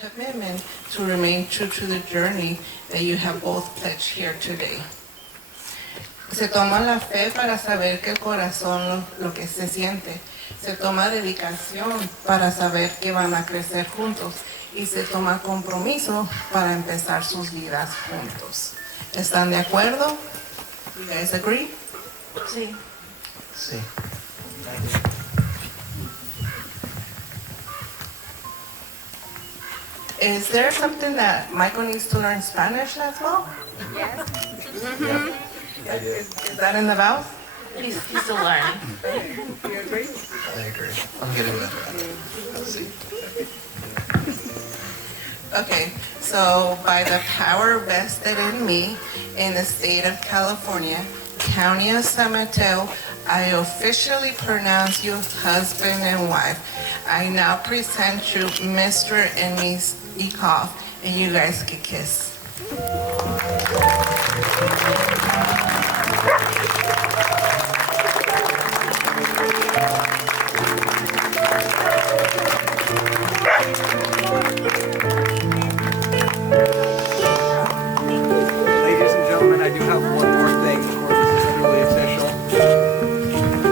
commitment to remain true to the journey that you have both pledged here today. Se toma la fe para saber que el corazón lo que se siente. Se toma dedicación para saber que van a crecer juntos. Y se toma compromiso para empezar sus vidas juntos. ¿Están de acuerdo? You guys agree? Sí. Sí. Is there something that Michael needs to learn Spanish as well? Yes. Is that in the vows? He's still learning. You agree? I agree. I'm getting better at it. Let's see. Okay, so by the power vested in me in the state of California, County of San Mateo, I officially pronounce you husband and wife. I now present you Mr. and Miss Ekoff, and you guys can kiss. Ladies and gentlemen, I do have one more thing before this is truly official.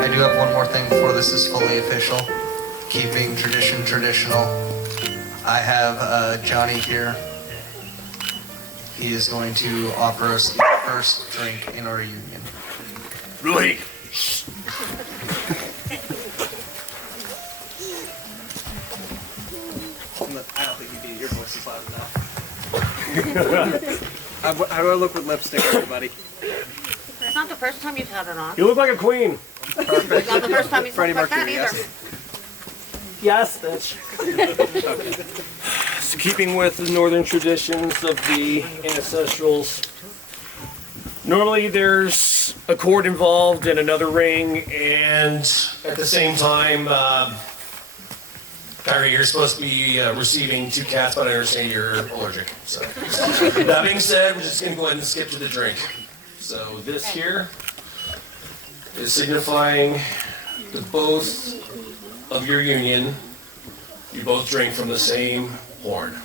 I do have one more thing before this is fully official. Keeping tradition traditional. I have Johnny here. He is going to offer us the first drink in our union. Really? I don't think you need your voice is loud enough. How do I look with lipstick, everybody? It's not the first time you've had it on. You look like a queen. Perfect. It's not the first time you've Freddie looked like that Mercury, either. yes. Yes, bitch. So keeping with the northern traditions of the ancestrals, normally there's a cord involved and another ring, and at the same time, Kyrie, you're supposed to be receiving 2 cats, but I understand you're allergic. So that being said, we're just gonna go ahead and skip to the drink. So this here is signifying the both of your union. You both drink from the same horn.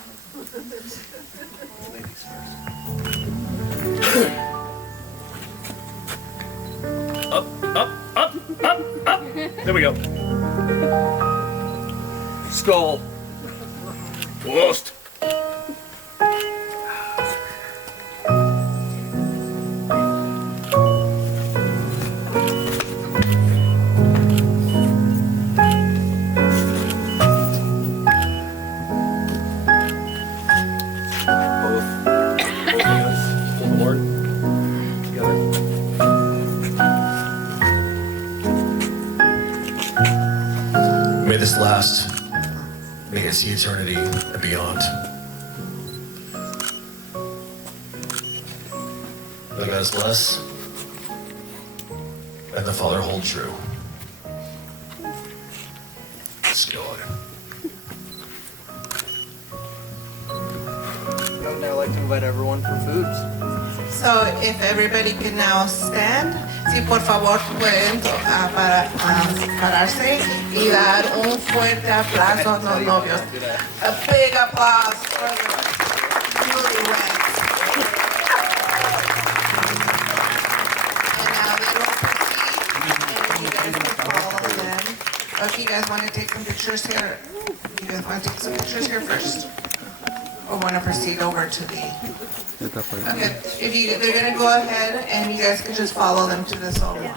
Up, up, up, up, up. There we go. Skull. Toast. May this last. May it see eternity and beyond. May God bless and the Father hold true. God. I would now like to invite everyone for foods. So if everybody can now stand, si por favor pueden pararse y dar un fuerte aplauso a los novios. A big applause for the newlyweds. And now they will proceed, and you guys can follow them. Okay, you guys want to take some pictures here? You guys want to take some pictures here first? Or want to proceed over to the... Okay, they're gonna go ahead and you guys can just follow them to the zone.